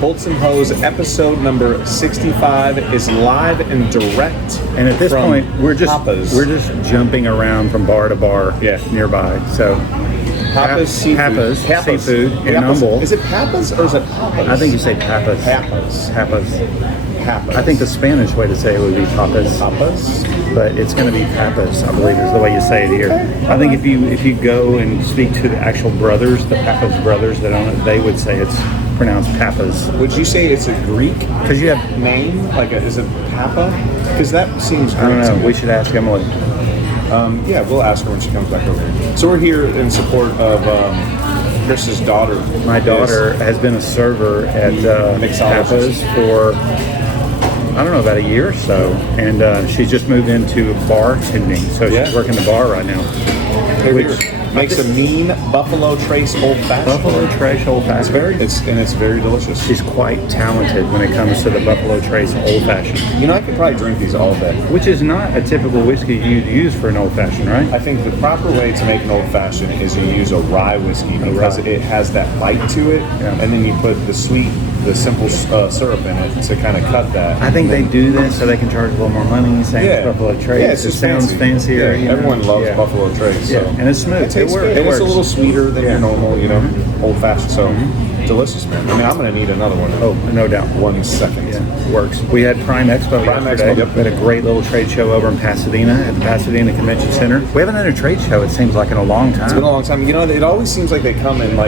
Bolts and Hose episode number 65 is live and direct. And at this point, we're just jumping around from bar to bar nearby. So Pappas Seafood in Humble. Is it Pappas or is it Pappas? I think you say Pappas. Pappas. I think the Spanish way to say it would be Pappas. Pappas? But it's going to be Pappas, I believe, is the way you say it here. Okay. I think if you go and speak to the actual brothers, the Pappas brothers that own it, they would say it's pronounced Pappas. Would you say it's a Greek? Because you have name, is it Papa? Because that seems Greek. I don't know. We should ask Emily. Yeah, we'll ask her when she comes back over here. So we're here in support of Chris's daughter. My daughter has been a server at Pappas for, I don't know, about a year or so. And she's just moved into bartending. So she's working the bar right now. Which makes a mean Buffalo Trace Old Fashioned. Buffalo Trace Old Fashioned. It's very delicious. She's quite talented when it comes to the Buffalo Trace Old Fashioned. You know, I could probably drink these all day. Which is not a typical whiskey you'd use for an Old Fashioned, right? I think the proper way to make an Old Fashioned is you use a rye whiskey because it has that bite to it, and then you put the simple syrup in it to kind of cut that. I think they do this so they can charge a little more money. Same as Buffalo Trace. Yeah, it sounds fancier. Yeah, everyone loves Buffalo Trace. So. And it's smooth. It works. And it's a little sweeter than your normal, old fashioned. So delicious, man. I mean, I'm going to need another one. Oh, no doubt. 1 second. Yeah, works. We had Prime Expo yesterday. We had a great little trade show over in Pasadena at the Pasadena Convention Center. We haven't had a trade show, it seems like, in a long time. It's been a long time. You know, it always seems like they come in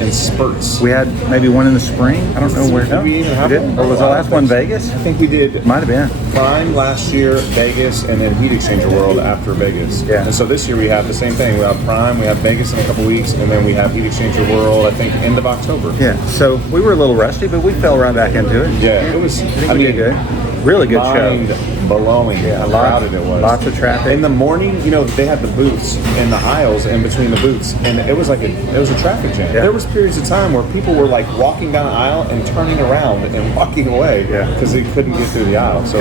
in spurts. We had maybe one in the spring. I don't know where. Did we even have one? Or was the last one Vegas? I think we did. Might have been. Prime last year, Vegas, and then Heat Exchanger World after Vegas. Yeah. And so this year we have the same thing. We have Prime, we have Vegas in a couple weeks, and then we have Heat Exchanger World, I think, end of October. Yeah. So we were a little rusty, but we fell right back into it. Yeah, it was. I mean, good. Really good show. Mind-blowing how crowded it was. Lots of traffic. In the morning, they had the booths in the aisles in between the booths, and it was like a traffic jam. Yeah. There was periods of time where people were like walking down the aisle and turning around and walking away because they couldn't get through the aisle. So.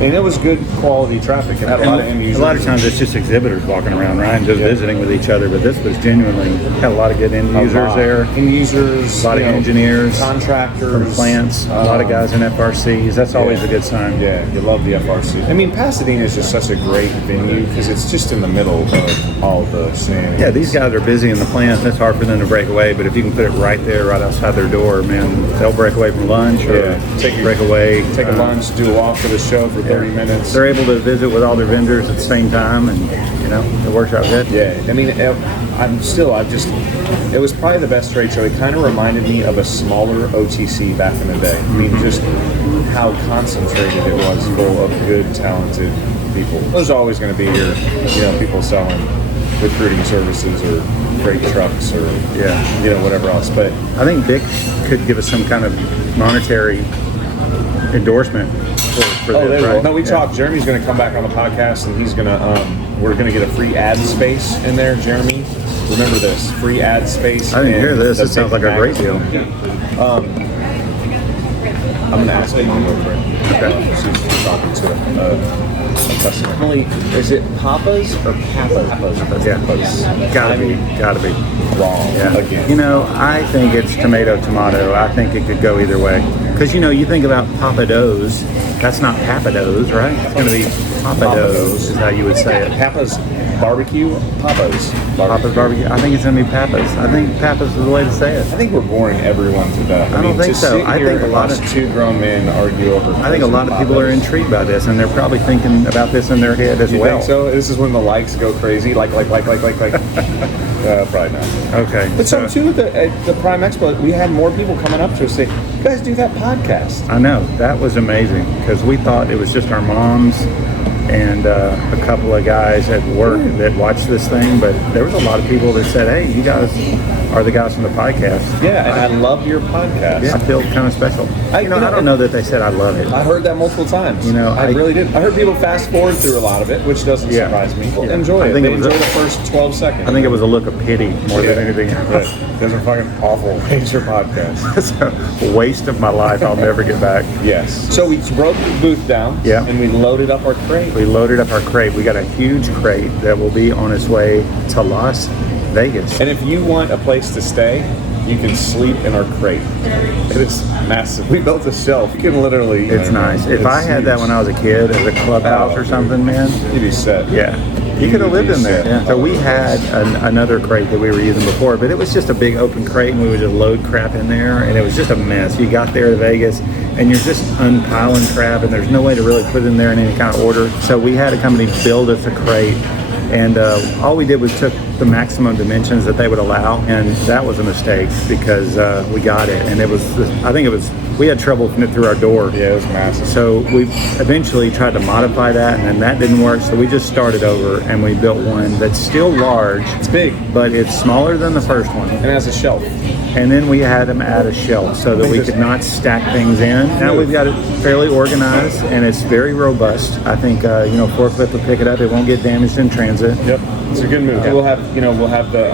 And it was good quality traffic. It had a lot of end users. A lot of times it's just exhibitors walking around, right, and just visiting with each other. But this was genuinely had a lot of good end users there. End users, a lot of engineers, contractors, from plants, a lot of guys in FRCs. That's always a good sign. Yeah, you love the FRC. I mean, Pasadena is just such a great venue because it's just in the middle of all the shenanigans. Yeah, these guys are busy in the plants. It's hard for them to break away. But if you can put it right there, right outside their door, man, they'll break away from lunch or take a lunch, do a walk for the show for 30 minutes. They're able to visit with all their vendors at the same time, and it works out good. Yeah, I mean, it was probably the best trade show. It kind of reminded me of a smaller OTC back in the day. I mean, just how concentrated it was, full of good, talented people. There's always going to be your, people selling recruiting services or freight trucks or whatever else. But I think Vic could give us some kind of monetary endorsement for this, right? No, we talked. Jeremy's going to come back on the podcast, and he's going to. We're going to get a free ad space in there, Jeremy. Remember this free ad space. I didn't hear this. It sounds like a great deal. I'm going to ask you over it. Okay. She's talking to a customer. Emily, is it Pappas or Pappas? Yeah. Gotta be. Wrong. Yeah. Again. I think it's tomato. I think it could go either way. Because, you think about Pappados. That's not Pappados, right? It's going to be Pappados is how you would say it. Pappas barbecue? Pappas barbecue. I think it's going to be Pappas. I think Pappas is the way to say it. I think we're boring everyone to death. I don't think so. I think a lot of two grown men argue over. I think a lot of people are intrigued by this, and they're probably thinking about this in their head as well. Think so? This is when the likes go crazy. Like. Probably not. Okay. But so too, at the Prime Expo, we had more people coming up to us say, "You guys do that podcast?" I know, that was amazing because we thought it was just our moms and a couple of guys at work that watched this thing, but there was a lot of people that said, "Hey, you guys are the guys from the podcast." Yeah, and I love your podcast. Yeah, I feel kind of special. I don't know that they said I love it. I heard that multiple times. I really did. I heard people fast forward through a lot of it, which doesn't surprise me. Well, enjoy it. They enjoy the first 12 seconds. I think it was a look of pity more than anything else. Those are fucking awful. Thanks for podcast. It's a waste of my life I'll never get back. Yes. So we broke the booth down. Yeah. And we loaded up our crate. We loaded up our crate. We got a huge crate that will be on its way to Las Vegas. And if you want a place to stay, You can sleep in our crate. It is massive. We built a shelf. You can literally. It's nice. If I had that when I was a kid as a clubhouse or something, man, you'd be set. Yeah. You could have lived in there. Yeah. So we had another crate that we were using before, but it was just a big open crate, and we would just load crap in there, and it was just a mess. You got there to Vegas, and you're just unpiling crap, and there's no way to really put it in there in any kind of order. So we had a company build us a crate, and all we did was took the maximum dimensions that they would allow, and that was a mistake because we got it, and it was, I think it was, we had trouble putting it through our door. Yeah, it was massive. So we eventually tried to modify that, and then that didn't work, so we just started over, and we built one that's still large. It's big. But it's smaller than the first one. And it has a shelf. And then we had them add a shelf so that we could not stack things in. Now we've got it fairly organized, and it's very robust. I think, forklift will pick it up. It won't get damaged in transit. Yep, it's a good move. Yeah. We'll have the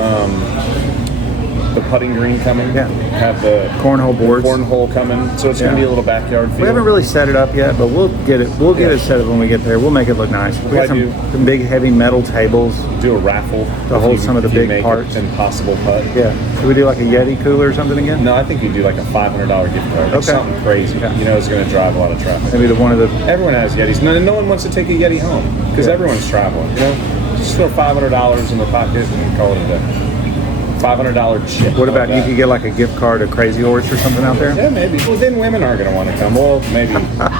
putting green coming. Yeah. Have the cornhole boards. Cornhole coming. So it's gonna be a little backyard feel. We haven't really set it up yet, but we'll get it. We'll get it set up when we get there. We'll make it look nice. We got some big heavy metal tables. Do a raffle to hold some of the big parts. Impossible putt. Yeah. Should we do like a Yeti cooler or something again? No, I think you do like a $500 gift card. Okay. Something crazy. Yeah. It's going to drive a lot of traffic. Maybe Everyone has Yetis. No one wants to take a Yeti home because everyone's traveling. Just throw $500 in the pocket and call it a day. $500 chip. What about you could get like a gift card to Crazy Horse or something out there? Yeah, maybe. Well, then women aren't going to want to come. Well, maybe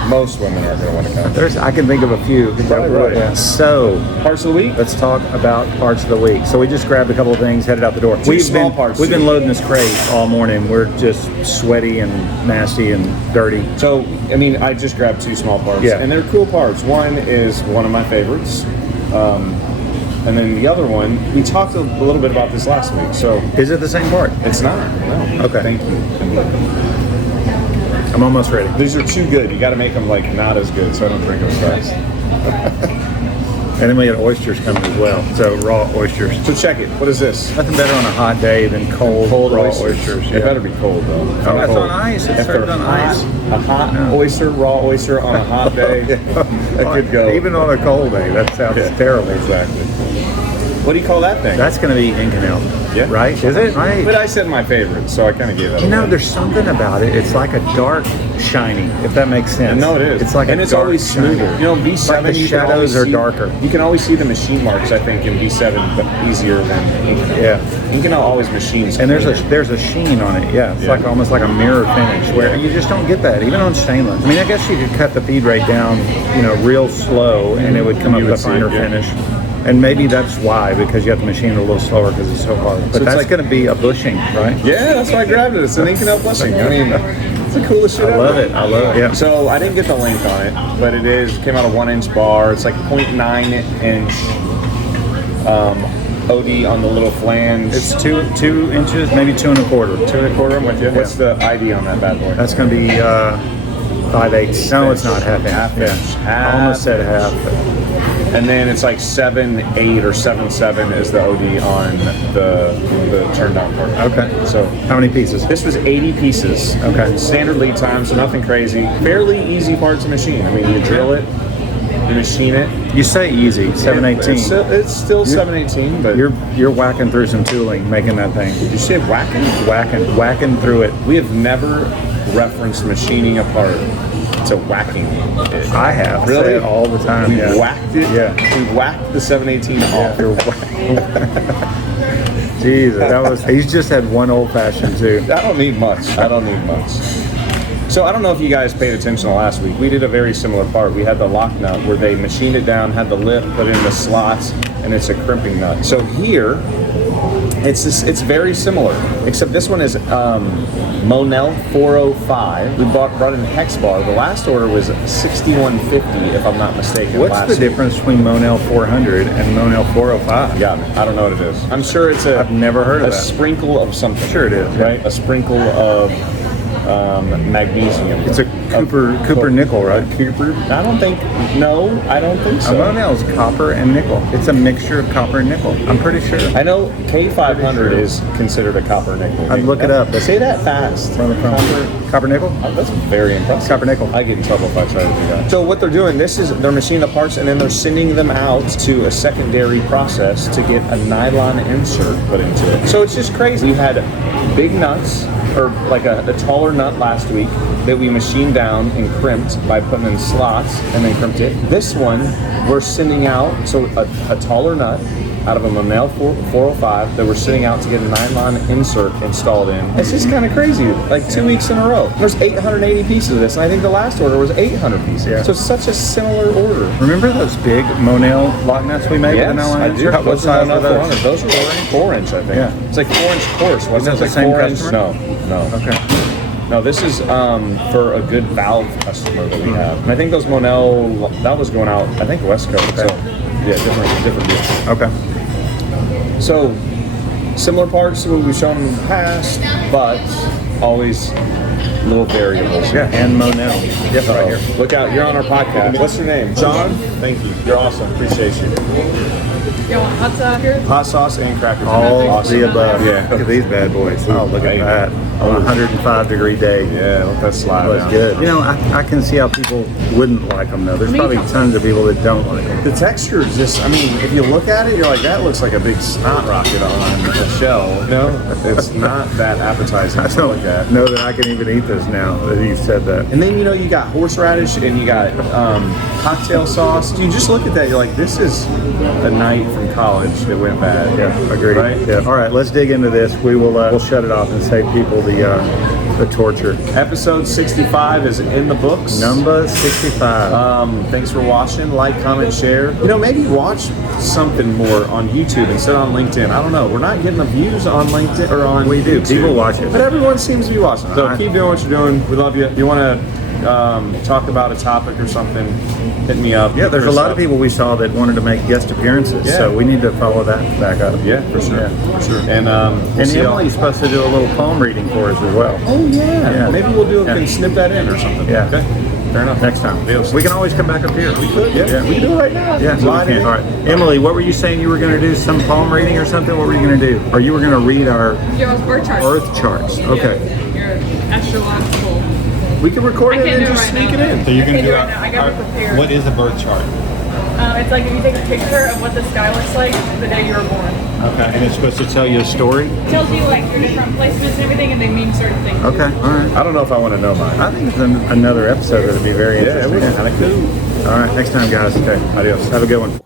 most women aren't going to want to come. I can think of a few. Right. Yeah. So, parts of the week? Let's talk about parts of the week. So we just grabbed a couple of things, headed out the door. We've been loading this crate all morning. We're just sweaty and nasty and dirty. So, I just grabbed 2 small parts. Yeah. And they're cool parts. One is one of my favorites. And then the other one, we talked a little bit about this last week. So is it the same part? It's not. No. Okay. Thank you. I'm almost ready. These are too good. You got to make them not as good, so I don't drink them fast. And then we had oysters coming as well. So raw oysters. So check it. What is this? Nothing better on a hot day than cold raw oysters. Yeah. It better be cold though. That's on ice. It's served on ice. A hot oyster, raw oyster on a hot day. That could go. Even on a cold day. That sounds terrible. Exactly. What do you call that thing? That's going to be ink and out. Yeah. Right? Is it? Right. But I said my favorite, so I kind of gave that away. There's something about it. It's like a dark shiny, if that makes sense. No, it is. It's like it's always smoother. V7, like the shadows are darker. You can always see the machine marks, I think, in V7, but easier than ink and out. Yeah. Ink and out always machines. And there's a sheen on it. Yeah. It's like almost like a mirror finish, where you just don't get that, even on stainless. I guess you could cut the feed rate down, real slow, and it would come up with a finer finish. And maybe that's why, because you have to machine it a little slower because it's so hard. But that's going to be a bushing, right? Yeah, that's why I grabbed it. It's an ink and out bushing. It's the coolest shit ever. I love it. Yeah. So I didn't get the length on it, but it came out a 1-inch bar. It's like 0.9 inch OD on the little flange. It's 2 inches, maybe 2 1/4. 2 1/4. I'm with you. What's the ID on that bad boy? That's going to be 5/8. No, it's not half inch. Half inch. I almost said half. And then it's like 7.8 or 7.7 is the OD on the turn down part. Okay. So how many pieces? This was 80 pieces. Okay. Standard lead time, so nothing crazy. Fairly easy part to machine. You drill it, you machine it. You say easy, 7/18. It's still 7/18, but you're whacking through some tooling making that thing. Did you say whacking? Whacking through it. We have never referenced machining a part to whacking it. I have. Really? Say it all the time. We whacked it. Yeah. We whacked the 7/18 off. Jesus, he's just had one old fashioned too. I don't need much. So I don't know if you guys paid attention last week. We did a very similar part. We had the lock nut where they machined it down, had the lip, put in the slots, and it's a crimping nut. So here, it's very similar, except this one is Monel 405. We brought in hex bar. The last order was 6150, if I'm not mistaken. What's the difference between Monel 400 and Monel 405? Yeah, I don't know what it is. I'm sure it's I've never heard of that. A sprinkle of something. Sure it is. Right? A sprinkle of magnesium. It's a Cooper nickel, right? Cooper. I don't think so. A Monel is copper and nickel. It's a mixture of copper and nickel. I'm pretty sure. I know K500 is considered a copper nickel. I'd look it up. Say that fast. Copper nickel? Oh, that's very impressive. Copper nickel. I get in trouble if I try to do that. So what they're doing, they're machining the parts and then they're sending them out to a secondary process to get a nylon insert put into it. So it's just crazy. We had big nuts, or like a taller nut last week that we machined down and crimped by putting in slots and then crimped it. This one we're sending out, so a taller nut out of a Monel 405 that we're sending out to get a nylon insert installed in. It's just kind of crazy, like 2 weeks in a row. There's 880 pieces of this, and I think the last order was 800 pieces. Yeah. So it's such a similar order. Remember those big Monel lock nuts we made with the nylon insert? I do. What size are those? Those are 4-inch, I think. Yeah. It's like 4-inch course. Wasn't it like 4-inch? No. Okay. No, this is for a good valve customer that we have. And I think those Monel, that was going out, I think West Coast. Okay. So, yeah, different deal. Okay. So, similar parts to what we've shown in the past, but always little variables. Yeah, and Monel. Yep, right here. Look out, you're on our podcast. What's your name? John? Thank you. You're awesome. Appreciate you. You want hot sauce? Hot sauce and crackers. All awesome. the above. Yeah. Look at these bad boys. Oh, look at that. On a 105-degree day. Yeah, let that slide. That's good. You know, I can see how people wouldn't like them, though. There's probably tons of people that don't like them. The texture is just, I mean, if you look at it, you're like, that looks like a big snot rocket on a shell. No, it's not that appetizing to look at. Know that I can even eat this now that you said that. And then, you got horseradish and you got cocktail sauce. You just look at that, you're like, this is a night from college that went bad. Yeah, agreed. Right? Yeah. All right, let's dig into this. We'll shut it off and save people the torture. Episode 65 is in the books. Number 65. Thanks for watching. Like, comment, share. Maybe watch something more on YouTube instead on LinkedIn. I don't know. We're not getting the views on LinkedIn or on We do. YouTube. People watch it. But everyone seems to be watching. So keep doing what you're doing. We love you. You want to talk about a topic or something, hit me up. Yeah, there's a lot of people we saw that wanted to make guest appearances, so we need to follow that back up. Yeah, for sure. Yeah. For sure. And Emily's supposed to do a little palm reading for us as well. Oh, yeah. Maybe we'll can snip that in or something. Yeah. Okay. Fair enough. Next time. We can always come back up here. We could. Yeah. We can do it right now. Yeah. So we can. All right. Emily, what were you saying you were going to do? Some palm reading or something? What were you going to do? Or you were going to read our Earth charts. Okay. Your astrological. We can record it and just sneak it in. So you can do right now. I got it prepared. What is a birth chart? It's like if you take a picture of what the sky looks like the day you were born. Okay, and it's supposed to tell you a story? It tells you like your different placements and everything, and they mean certain things. Okay, all right. I don't know if I want to know mine. I think it's another episode that would be very interesting. Yeah, it would be kind of cool. All right, next time, guys. Okay, Adios. Have a good one.